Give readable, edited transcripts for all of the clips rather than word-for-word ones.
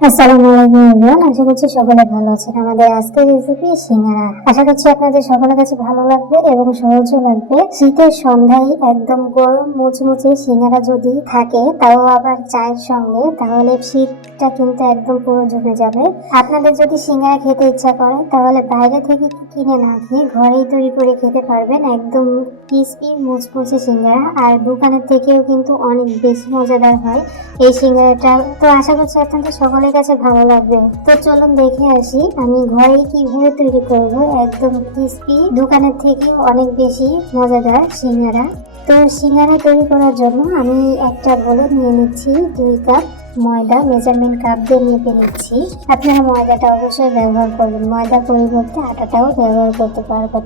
আসসালামু আলাইকুম এভরিওয়ান, আশা করছি সকলে ভালো আছেন। আমাদের আজকের রেসিপি সিঙ্গারা। আশা করছি আপনাদের সকলের কাছে ভালো লাগবে এবং সহজও লাগবে। শীতের সন্ধ্যায় একদম গরম মুচমুচে সিঙ্গারা যদি থাকে, তাও আবার চায়ের সঙ্গে, তাহলে শীতটা কিন্তু একদম পুরো জমে যাবে। আপনাদের যদি সিঙ্গারা খেতে ইচ্ছা করে, তাহলে বাইরে থেকে কিনে না খেয়ে ঘরেই তৈরি করে খেতে পারবেন একদম ক্রিস্পি মুচমুচে সিঙ্গারা। আর দোকানের থেকেও কিন্তু অনেক বেশি মজাদার হয় এই সিঙ্গারাটা। তো আশা করছি আপনাদের সকলের কাছে ভালো লাগবে। তো চলুন দেখে আসি আমি ঘরে কিভাবে তৈরি করব একদম ক্রিস্পি, দোকানের থেকে অনেক বেশি মজাদার সিঙ্গারা। তো সিঙ্গারা তৈরি করার জন্য আমি একটা বলে নিয়ে নিচ্ছি 2 কাপ ময়দা, মেজারমেন্ট কাপ দিয়ে মেপে নিচ্ছি। আপনারা ময়দাটা অবশ্যই ব্যবহার করবেন, ময়দার পরিবর্তে আটাটাও ব্যবহার করতে পারবেন।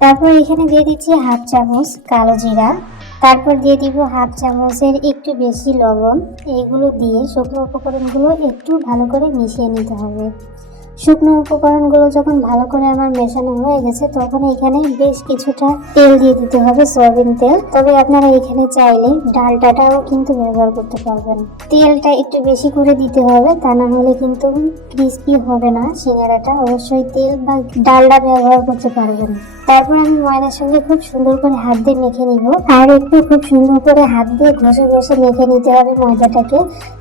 তারপর এখানে দিয়ে দিচ্ছি হাফ চামচ কালো জিরা, তারপর দিয়ে দিব হাফ চামচের একটু বেশি লবণ। এগুলো দিয়ে শুকনো উপকরণগুলো একটু ভালো করে মিশিয়ে নিতে হবে। শুকনো উপকরণগুলো যখন ভালো করে আমার মেশানো হয়ে গেছে, তখন এখানে বেশ কিছুটা তেল দিয়ে দিতে হবে, সয়াবিন তেল। তবে আপনারা এখানে চাইলে ডালটাটাও কিন্তু ব্যবহার করতে পারবেন। তেলটা একটু বেশি করে দিতে হবে, তা না হলে কিন্তু ক্রিস্পি হবে না সিঙ্গারাটা। অবশ্যই তেল বা ডালটা ব্যবহার করতে পারবেন। তারপর আমি ময়দার সঙ্গে খুব সুন্দর করে হাত দিয়ে মেখে নিব, আর একটু খুব সুন্দর করে হাত দিয়ে ঘষে ঘষে মেখে নিতে হবে ময়দাটাকে,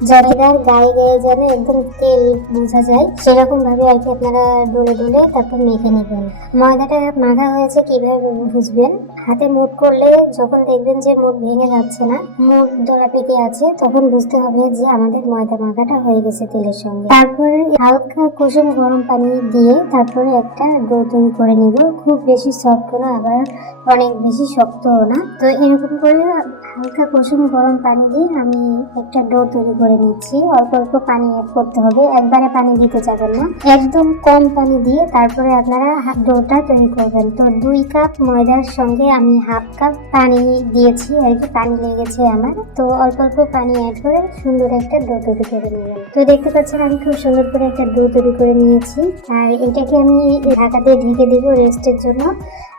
যাতে তার গায়ে গায়ে যেন একদম তেল বোঝা যায়, সেরকম ভাবে আর কি আপনারা ডলে ডলে তারপর মেখে নেবেন। ময়দাটা মাখা হয়েছে কিভাবে বুঝবেন? হাতে মুঠ করলে যখন দেখবেন যে মুঠ ভেঙে যাচ্ছে না, মুঠ দলা পেকে আছে, তখন বুঝতে হবে যে আমাদের ময়দা মাখাটা হয়ে গেছে তেলের সঙ্গে। তারপরে হালকা কুসুম গরম পানি দিয়ে তারপরে একটা ডো তৈরি করে নিব। খুব বেশি সফট না, আবার অনেক বেশি শক্তও না। তো এরকম করে হালকা কুসুম গরম পানি দিয়ে আমি একটা ডো তৈরি করে নিচ্ছি। অল্প অল্প পানি অ্যাড করতে হবে, একবারে পানি দিতে যাবেন না, একদম কম পানি দিয়ে তারপরে আপনারা ডোটা তৈরি করবেন। তো 2 কাপ ময়দার সঙ্গে আমি হাফ কাপ পানি দিয়েছি আর কি, পানি লেগেছে আমার। তো অল্প অল্প পানি অ্যাড করে সুন্দর একটা ডো তৈরি করে নেবেন। তো দেখতে পাচ্ছেন আমি খুব সুন্দর করে একটা ডো তৈরি করে নিয়েছি, আর এটাকে আমি ঢাকা দিয়ে ঢেকে দেবো রেস্টের জন্য।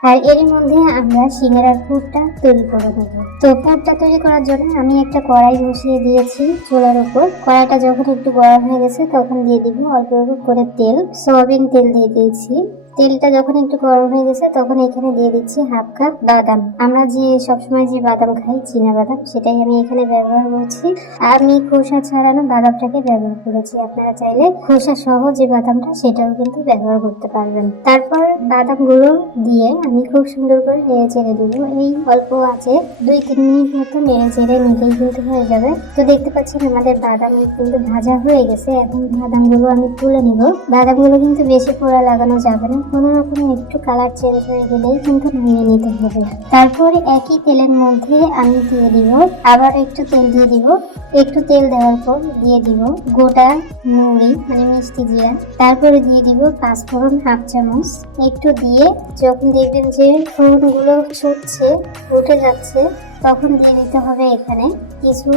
আর এর মধ্যে আমরা সিঙ্গারার পুরটা তৈরি করে নেব। তো পুরটা তৈরি করার জন্য আমি একটা কড়াই বসিয়ে দিয়েছি চুলার উপর। কড়াইটা যখন একটু গরম হয়ে গেছে, তখন দিয়ে দিব অল্প অল্প করে তেল, সয়াবিন তেল দিয়ে দিয়েছি। তেলটা যখন একটু গরম হয়ে গেছে, তখন এখানে দিয়ে দিচ্ছি হাফ কাপ বাদাম। আমরা যে সবসময় যে বাদাম খাই, চীনা বাদাম, সেটাই আমি এখানে ব্যবহার করছি। আমি খোসা ছাড়ানো বাদামটাকে ব্যবহার করেছি, আপনারা চাইলে খোসা সহ যে বাদামটা, সেটাও কিন্তু ব্যবহার করতে পারবেন। তারপর বাদামগুলো দিয়ে আমি খুব সুন্দর করে নেড়ে চেড়ে দেবো। এই অল্প আছে 2-3 মিনিট মতো নেড়ে চেড়ে নিলেই কিন্তু হয়ে যাবে। তো দেখতে পাচ্ছেন আমাদের বাদাম কিন্তু ভাজা হয়ে গেছে। এখন বাদামগুলো আমি তুলে নিব। বাদামগুলো কিন্তু বেশি পোড়া লাগানো যাবে না, কোনো রকম একটু কালার চেঞ্জ হয়ে গেলেই কিন্তু নামিয়ে নিতে হবে। তারপরে একই তেলের মধ্যে আমি দিয়ে দিব, আবার একটু তেল দিয়ে দিব। একটু তেল দেওয়ার পর দিয়ে দিব গোটা মৌরি মানে মিষ্টি জিরা। তারপরে দিয়ে দিব পাঁচফোড়ন হাফ চামচ। একটু দিয়ে যখন দেখবেন যে ফোড়নগুলো ছুটছে, উঠে যাচ্ছে, তখন দিয়ে দিতে হবে এখানে কিছু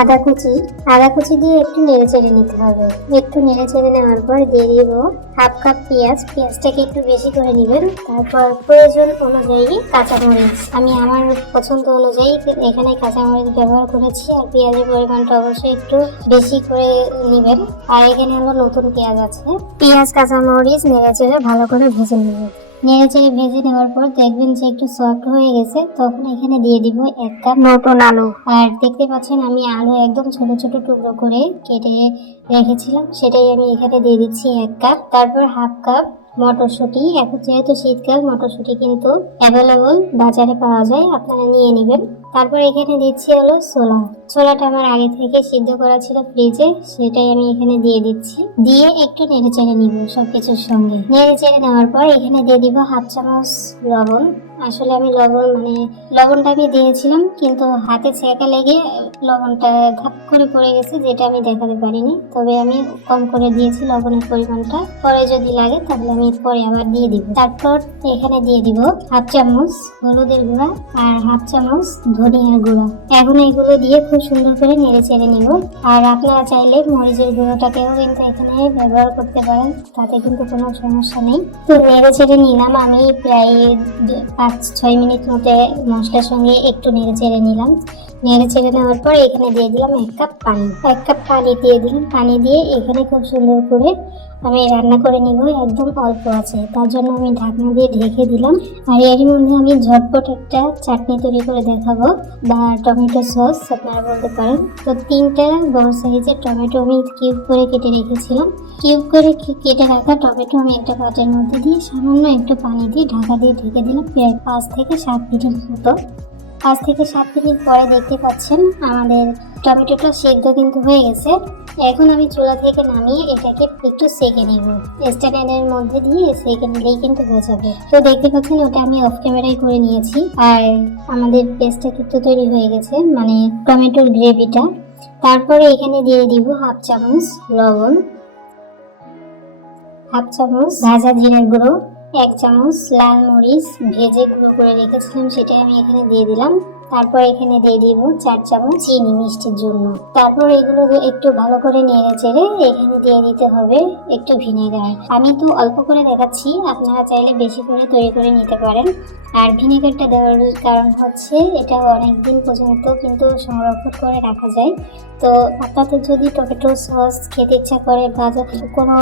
আদা কুচি। আদা কুচি দিয়ে একটু নেড়ে চেড়ে নিতে হবে। একটু নেড়ে চেড়ে নেওয়ার পর দিয়ে দিব হাফ কাপ পেঁয়াজ। পেঁয়াজটাকে একটু বেশি করে নেবেন। তারপর প্রয়োজন অনুযায়ী কাঁচামরিচ, আমি আমার পছন্দ অনুযায়ী এখানে কাঁচামরিচ ব্যবহার করেছি। আর পেঁয়াজের পরিমাণটা অবশ্যই একটু বেশি করে নেবেন। আর এখানে হলো নতুন পেঁয়াজ আছে। পেঁয়াজ কাঁচামরিচ নেড়ে চেড়ে ভালো করে ভেজে নেবেন। নেড়ে চেড়ে ভেজে নেওয়ার পর দেখবেন যে একটু সফট হয়ে গেছে, তখন এখানে দিয়ে দিব 1 কাপ নতুন আলু। আর দেখতে পাচ্ছেন আমি আলু একদম ছোট ছোট টুকরো করে কেটে রেখেছিলাম, সেটাই আমি এখানে দিয়ে দিচ্ছি 1 কাপ। তারপর হাফ কাপ মটরশুঁটি। এখন যেহেতু শীতকাল, মটরশুঁটি কিন্তু অ্যাভেলেবল বাজারে পাওয়া যায়, আপনারা নিয়ে নেবেন। তারপর এখানে দিচ্ছি হলো ছোলা। ছোলাটা আমার আগে থেকে সিদ্ধ করা ছিল ফ্রিজে, সেটাই আমি এখানে দিয়ে দিচ্ছি। দিয়ে একটু নেড়ে চেড়ে নিব সবকিছুর সঙ্গে। নেড়ে চেড়ে নেওয়ার পর এখানে দিয়ে দিব হাফ চামচ লবণ। আসলে আমি লবণটা আমি দিয়েছিলাম, কিন্তু হাতে ছেঁকা লেগে লবণটা ধাপ করে পড়ে গেছে, যেটা আমি দেখাতে পারিনি। তবে আমি কম করে দিয়েছি লবণের পরিমাণটা, পরে যদি লাগে তাহলে আমি পরে আবার দিয়ে দিব। তারপর এখানে দিয়ে দিব হাফ চামচ হলুদের গুঁড়া আর হাফ চামচ ধনিয়ার গুঁড়া। এখন এগুলো দিয়ে খুব সুন্দর করে নেড়ে চেড়ে নিব। আর আপনারা চাইলে মরিচের গুঁড়োটাকেও কিন্তু এখানে ব্যবহার করতে পারেন, তাতে কিন্তু কোনো সমস্যা নেই। তো নেড়ে চেড়ে নিলাম আমি প্রায় 5-6 মিনিট মতো মশলার সঙ্গে একটু নেড়ে চেড়ে নিলাম। নেড়ে চেড়ে নেওয়ার পর এখানে দিয়ে দিলাম 1 কাপ পানি। 1 কাপ পানি দিয়ে দিলাম। পানি দিয়ে এখানে খুব সুন্দর করে আমি রান্না করে নিব। একদম অল্প আছে, তার জন্য আমি ঢাকনা দিয়ে ঢেকে দিলাম। আর এর মধ্যে আমি ঝটপট একটা চাটনি তৈরি করে দেখাবো, বা টমেটো সস আপনারা বলতে পারেন। তো 3টা বড় সাইজের টমেটো আমি কিউব করে কেটে রেখেছিলাম। কিউব করে কেটে রাখা টমেটো আমি একটা পাত্রের মধ্যে দিয়ে সামান্য একটু পানি দিয়ে ঢাকা দিয়ে ঢেকে দিলাম প্রায় 5 থেকে 7 মিনিটের মতো। 5 থেকে 7 মিনিট পরে দেখতে পাচ্ছেন আমাদের টমেটোটা সেদ্ধ কিন্তু হয়ে গেছে। এখন আমি চুলা থেকে নামিয়ে এটাকে একটু সেঁকে নিব। স্ট্যান্ডের মধ্যে দিয়ে সেঁকে নিলেই কিন্তু হয়ে যাবে। তো দেখতে পাচ্ছেন ওটা আমি অফ ক্যামেরায় করে নিয়েছি। আর আমাদের পেস্টটা কিন্তু তৈরি হয়ে গেছে, মানে টমেটোর গ্রেভিটা। তারপরে এখানে দিয়ে দিব 1/2 চামচ লবণ, 1/2 চামচ ভাজা জিরার গুঁড়ো, 1 চামচ লাল মরিচ ভেজে গুঁড়ো করে রেখেছিলাম, সেটাই আমি এখানে দিয়ে দিলাম। তারপর এখানে দিয়ে দিব 4 চামচ চিনি মিষ্টির জন্য। তারপর এগুলো একটু ভালো করে নেড়ে চেড়ে এখানে দিয়ে দিতে হবে একটু ভিনেগার। আমি তো অল্প করে দেখাচ্ছি, আপনারা চাইলে বেশি করে তৈরি করে নিতে পারেন। আর ভিনেগারটা দেওয়ার কারণ হচ্ছে এটা অনেকদিন পর্যন্ত কিন্তু সংরক্ষণ করে রাখা যায়। তো আপনাদের যদি টমেটো সস খেতে ইচ্ছা করে বা কোনো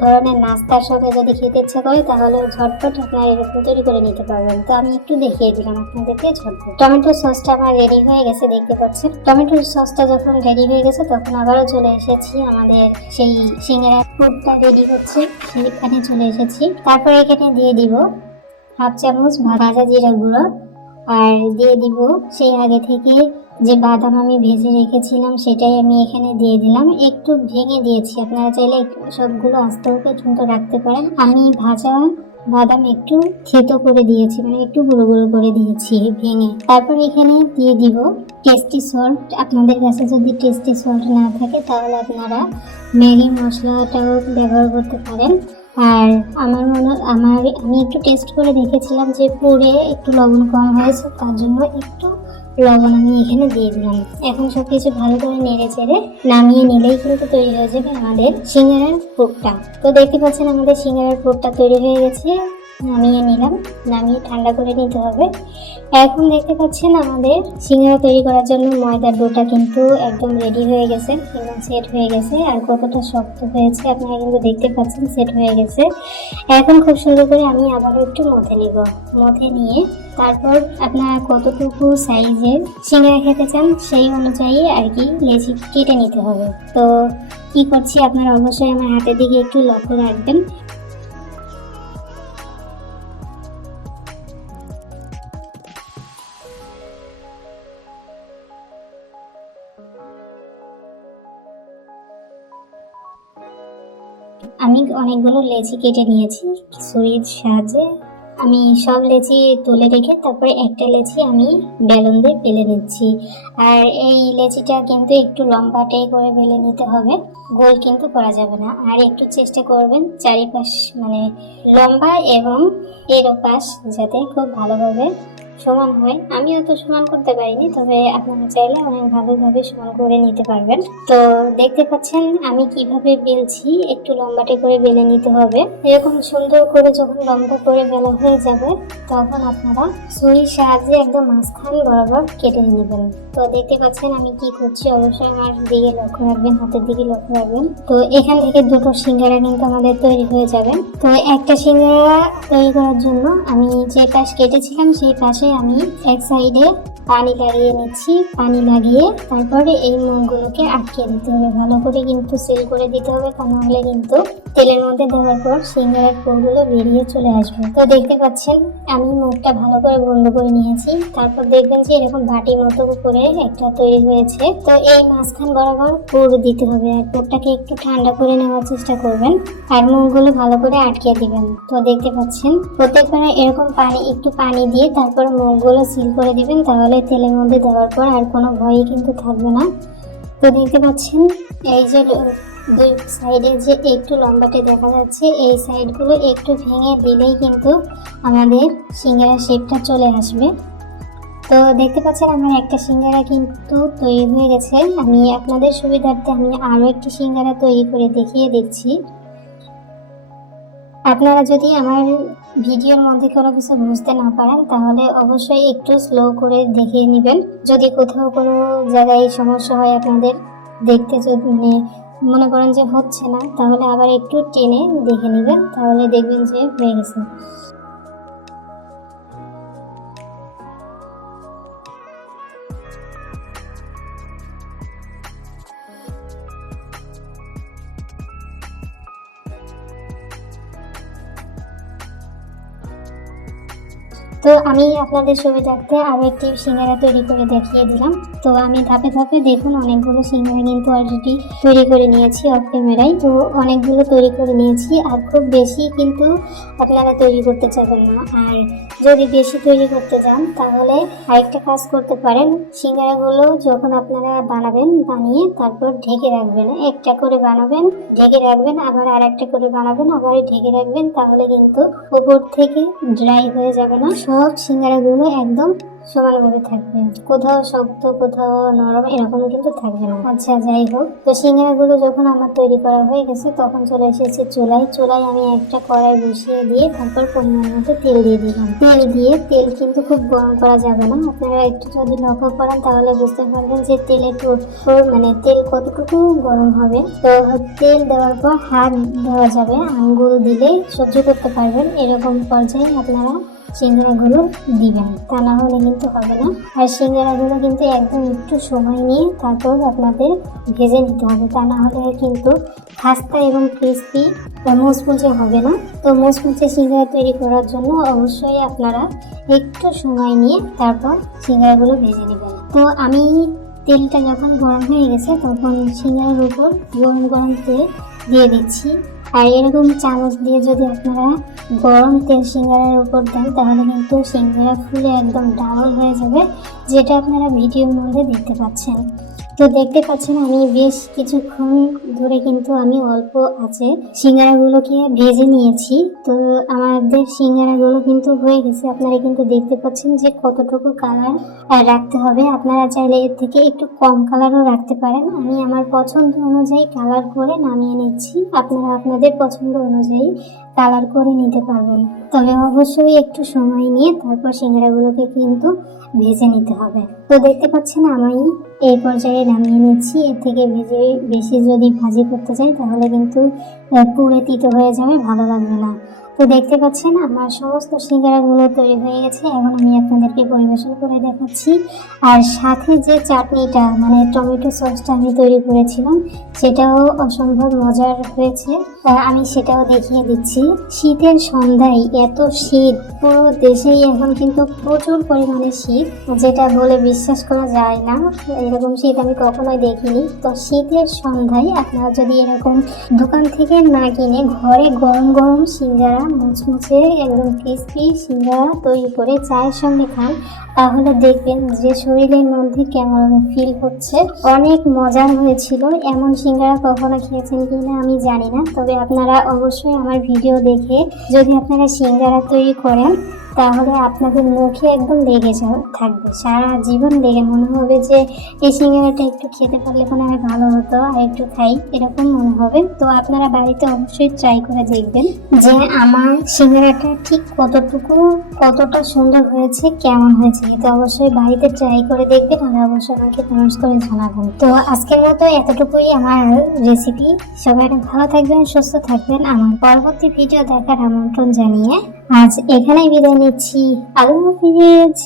ধরনের নাস্তার সঙ্গে যদি খেতে ইচ্ছা করে, তাহলে ঝটপট আপনারা এরকম তৈরি করে নিতে পারবেন। তো আমি একটু দেখিয়ে দিলাম আপনাদেরকে ঝটপট। টমেটো সসটা আমার রেডি হয়ে গেছে, দেখতে পাচ্ছেন। টমেটোর সসটা যখন রেডি হয়ে গেছে তখন আবারও চলে এসেছি আমাদের সেই সিঙ্গারা পুরটা রেডি হচ্ছে সেখানে চলে এসেছি। তারপরে এখানে দিয়ে দিব 1/2 চামচ ভাজা জিরা গুঁড়ো, আর দিয়ে দিব সেই আগে থেকে যে বাদাম আমি ভেজে রেখেছিলাম সেটাই আমি এখানে দিয়ে দিলাম। একটু ভেঙে দিয়েছি, আপনারা চাইলে সবগুলো আস্তে আস্তে কিন্তু রাখতে পারেন। আমি ভাজা বাদাম একটু থেতো করে দিয়েছি, মানে একটু গুঁড়ো গুঁড়ো করে দিয়েছি ভেঙে। তারপর এখানে দিয়ে দিব টেস্টি সল্ট। আপনাদের কাছে যদি টেস্টি সল্ট না থাকে তাহলে আপনারা ম্যাগি মশলাটাও ব্যবহার করতে পারেন। আর আমি একটু টেস্ট করে দেখেছিলাম যে পুরে একটু লবণ কম হয়েছে, তার জন্য একটু লবণ আমি এখানে দিয়ে দিলাম। এখন সবকিছু ভালো করে নেড়ে চেড়ে নামিয়ে নিলেই কিন্তু তৈরি হয়ে যাবে আমাদের সিঙ্গারার পুরটা। তো দেখতে পাচ্ছেন আমাদের সিঙ্গারার পুরটা তৈরি হয়ে গেছে। নামিয়ে নিলাম, নামিয়ে ঠান্ডা করে নিতে হবে। এখন দেখতে পাচ্ছেন আমাদের সিঙ্গারা তৈরি করার জন্য ময়দার ডোটা কিন্তু একদম রেডি হয়ে গেছে, একদম সেট হয়ে গেছে। আর কতটা শক্ত হয়েছে আপনারা কিন্তু দেখতে পাচ্ছেন, সেট হয়ে গেছে। এখন খুব সুন্দর করে আমি আবারও একটু মথে নিব। মথে নিয়ে তারপর আপনারা কতটুকু সাইজের সিঙ্গারা খেতে চান সেই অনুযায়ী আর কি লেচি কেটে নিতে হবে। তো কি করছি আপনারা অবশ্যই আমার হাতের দিকে একটু লক্ষ্য রাখবেন। আমি অনেকগুলো লেচি কেটে নিয়েছি ছুরির সাহায্যে। আমি সব লেচি তুলে রেখে তারপরে একটা লেচি আমি বেলুন দিয়ে বেলে নিচ্ছি। আর এই লেচিটা কিন্তু একটু লম্বাটে করে বেলে নিতে হবে, গোল কিন্তু করা যাবে না। আর একটু চেষ্টা করবেন চারিপাশ মানে লম্বা এবং এর পাশ যাতে খুব ভালোভাবে সমান হয়। আমি অত সমান করতে পারিনি, তবে আপনারা চাইলে অনেক ভালোভাবে সমান করে নিতে পারবেন। তো দেখতে পাচ্ছেন আমি কিভাবে বেলছি, একটু লম্বাটে করে বেলে নিতে হবে। এরকম সুন্দর করে যখন লম্বা করে বেলা হয়ে যাবে তখন আপনারা ছুরির সাহায্যে একদম মাঝখান বরাবর কেটে নেবেন। তো দেখতে পাচ্ছেন আমি কি করছি, অবশ্যই আমার দিকে লক্ষ্য রাখবেন, হাতের দিকে লক্ষ্য রাখবেন। তো এখান থেকে দুটো সিঙ্গারা কিন্তু আমাদের তৈরি হয়ে যাবে। তো একটা সিঙ্গারা তৈরি করার জন্য আমি যে পাশ কেটেছিলাম সেই পাশে আমি এক সাইডে পানি লাগিয়ে নিচ্ছি। পানি লাগিয়ে তারপরে এই মুখগুলোকে আটকে দিতে হবে, ভালো করে কিন্তু সিল করে দিতে হবে, তা নাহলে কিন্তু তেলের মধ্যে দেওয়ার পর সিঙ্গারার পুরগুলো বেরিয়ে চলে আসবে। তো দেখতে পাচ্ছেন আমি মুখটা ভালো করে বন্ধ করে নিয়েছি। তারপর দেখবেন যে এরকম বাটি মতো করে একটা তৈরি হয়েছে। তো এই মাঝখান বরাবর পুর দিতে হবে, আর পুরটাকে একটু ঠান্ডা করে নেওয়ার চেষ্টা করবেন আর মুখগুলো ভালো করে আটকে দিবেন। তো দেখতে পাচ্ছেন প্রত্যেকবার এরকম একটু পানি দিয়ে তারপর মুখগুলো সিল করে দিবেন, তাহলে তেলের মধ্যে দেওয়ার পর আর কোনো ভয়ই কিন্তু থাকবে না। তো দেখতে পাচ্ছেন এই যে দুই সাইডে যে একটু লম্বাটে দেখা যাচ্ছে, এই সাইডগুলো একটু ভেঙে দিলেই কিন্তু আমাদের সিঙ্গারা শেপটা চলে আসবে। তো দেখতে পাচ্ছেন আমার একটা সিঙ্গারা কিন্তু তৈরি হয়ে গেছে। আমি আপনাদের সুবিধার্থে আমি আরও একটি সিঙ্গারা তৈরি করে দেখিয়ে দিচ্ছি। আপনারা যদি আমার ভিডিওর মধ্যে কোনো কিছু বুঝতে না পারেন তাহলে অবশ্যই একটু স্লো করে দেখে নেবেন। যদি কোথাও কোনো জায়গায় সমস্যা হয় আপনাদের দেখতে, যদি মনে করেন যে হচ্ছে না, তাহলে আবার একটু টেনে দেখে নেবেন, তাহলে দেখবেন যে হয়ে গেছে। তো আমি আপনাদের সুবিধার্থে আরো একটি সিঙ্গারা তৈরি করে দেখিয়ে দিলাম। তো আমি ধাপে ধাপে দেখুন অনেকগুলো সিঙ্গারা কিন্তু অলরেডি তৈরি করে নিয়েছি অফ ক্যামেরায়। তো অনেকগুলো তৈরি করে নিয়েছি, আর খুব বেশি কিন্তু আপনারা তৈরি করতে চাবেন না। আর যদি বেশি তৈরি করতে যান তাহলে আরেকটা কাজ করতে পারেন, সিঙ্গারাগুলো যখন আপনারা বানাবেন বানিয়ে তারপর ঢেকে রাখবেন। একটা করে বানাবেন, ঢেকে রাখবেন, আবার আর একটা করে বানাবেন, আবার ঢেকে রাখবেন, তাহলে কিন্তু উপর থেকে ড্রাই হয়ে যাবে না, সব সিঙ্গারাগুলো একদম সমানভাবে থাকবে, কোথাও শক্ত কোথাও নরম এরকম কিন্তু থাকবে না। আচ্ছা, যাই হোক, তো সিঙ্গারাগুলো যখন আমার তৈরি করা হয়ে গেছে তখন চলে এসেছি চুলায় আমি একটা কড়াই বসিয়ে দিয়ে তারপর পরিমাণ মতো তেল দিয়ে দিলাম। তেল কিন্তু খুব গরম করা যাবে না। আপনারা একটু যদি লক্ষ্য করেন তাহলে বুঝতে পারবেন যে তেল কতটুকু গরম হবে। তো তেল দেওয়ার পর হাত দেওয়া যাবে, আঙ্গুল দিলে সহ্য করতে পারবেন এরকম পর্যায়ে আপনারা সিঙ্গারাগুলো দিবেন, তা না হলে কিন্তু হবে না। আর সিঙ্গারাগুলো কিন্তু একদম একটু সময় নিয়ে তারপর আপনাদের ভেজে নিতে হবে, তা না হলে কিন্তু খাস্তা এবং ক্রিস্পি মুচমুচে হবে না। তো মুচমুচে সিঙ্গারা তৈরি করার জন্য অবশ্যই আপনারা একটু সময় নিয়ে তারপর সিঙ্গারাগুলো ভেজে নেবেন। তো আমি তেলটা যখন গরম হয়ে গেছে তখন সিঙ্গারার উপর গরম তেল দিয়ে দিচ্ছি। আর এরকম চামচ দিয়ে যদি আপনারা গরম তেল সিঙ্গারার উপর দেন তাহলে কিন্তু সিঙ্গারা ফুলে একদম ডাবল হয়ে যাবে, যেটা আপনারা ভিডিওর মধ্যে দেখতে পাচ্ছেন। তো দেখতে পাচ্ছেন আমি বেশ কিছুক্ষণ ধরে কিন্তু আমি অল্প আছে সিঙ্গারাগুলোকে ভেজে নিয়েছি। তো আমাদের সিঙ্গারাগুলো কিন্তু হয়ে গেছে, আপনারা কিন্তু দেখতে পাচ্ছেন যে কতটুকু কালার রাখতে হবে। আপনারা চাইলে এর থেকে একটু কম কালারও রাখতে পারেন। আমি আমার পছন্দ অনুযায়ী কালার করে নামিয়ে নিচ্ছি, আপনারা আপনাদের পছন্দ অনুযায়ী কালার করে নিতে পারবেন। তবে অবশ্যই একটু সময় নিয়ে তারপর সিঙ্গারাগুলোকে কিন্তু ভেজে নিতে হবে। তো দেখতে পাচ্ছেন আমি এই পর্যায়ে নামিয়ে নিচ্ছি। এর থেকে বেশি যদি ভাজি করতে চাই তাহলে কিন্তু পুড়ে তিতো হয়ে যাবে, ভালো লাগবে না। তো দেখতে পাচ্ছেন আমার সমস্ত সিঙ্গারাগুলো তৈরি হয়ে গেছে। এখন আমি আপনাদেরকে পরিবেশন করে দেখাচ্ছি। আর সাথে যে চাটনিটা মানে টমেটো সসটা আমি তৈরি করেছিলাম সেটাও অসম্ভব মজার হয়েছে, আমি সেটাও দেখিয়ে দিচ্ছি। শীতের সন্ধ্যায় এত শীত, পুরো দেশেই এখন কিন্তু প্রচুর পরিমাণে শীত, যেটা বলে বিশ্বাস করা যায় না। এরকম শীত আমি কখনোই দেখিনি। তো শীতের সন্ধ্যায় আপনারা যদি এরকম দোকান থেকে না কিনে ঘরে গরম গরম সিঙ্গারা মুচমুচে একদম ক্রিস্পি সিঙ্গারা তৈরি করে চায়ের সঙ্গে খান তাহলে দেখবেন যে শরীরের মধ্যে কেমন ফিল হচ্ছে। অনেক মজার হয়েছিল। এমন সিঙ্গারা কখনো খেয়েছেন কিনা আমি জানি না, তবে আপনারা অবশ্যই আমার ভিডিও দেখে যদি আপনারা সিঙ্গারা তৈরি করেন তাহলে আপনাদের মুখে একদম লেগে থাকবে, সারা জীবন লেগে মনে হবে যে এই সিঙ্গারাটা একটু খেতে পারলে কোনো আর ভালো হতো, আর একটু খাই এরকম মনে হবে। তো আপনারা বাড়িতে অবশ্যই ট্রাই করে দেখবেন যে আমার সিঙ্গারাটা ঠিক কতটা সুন্দর হয়েছে, কেমন হয়েছে। তো অবশ্যই বাড়িতে ট্রাই করে দেখবেন আর অবশ্যই আমাকে কমেন্টস করে জানাবেন। তো আজকের মতো এতটুকুই আমার রেসিপি। সবাই ভালো থাকবেন, সুস্থ থাকবেন। আমার পরবর্তী ভিডিও দেখার আমন্ত্রণ জানিয়ে আজ এখানেই বিদায় নিচ্ছি। আল্লাহ হাফিজ।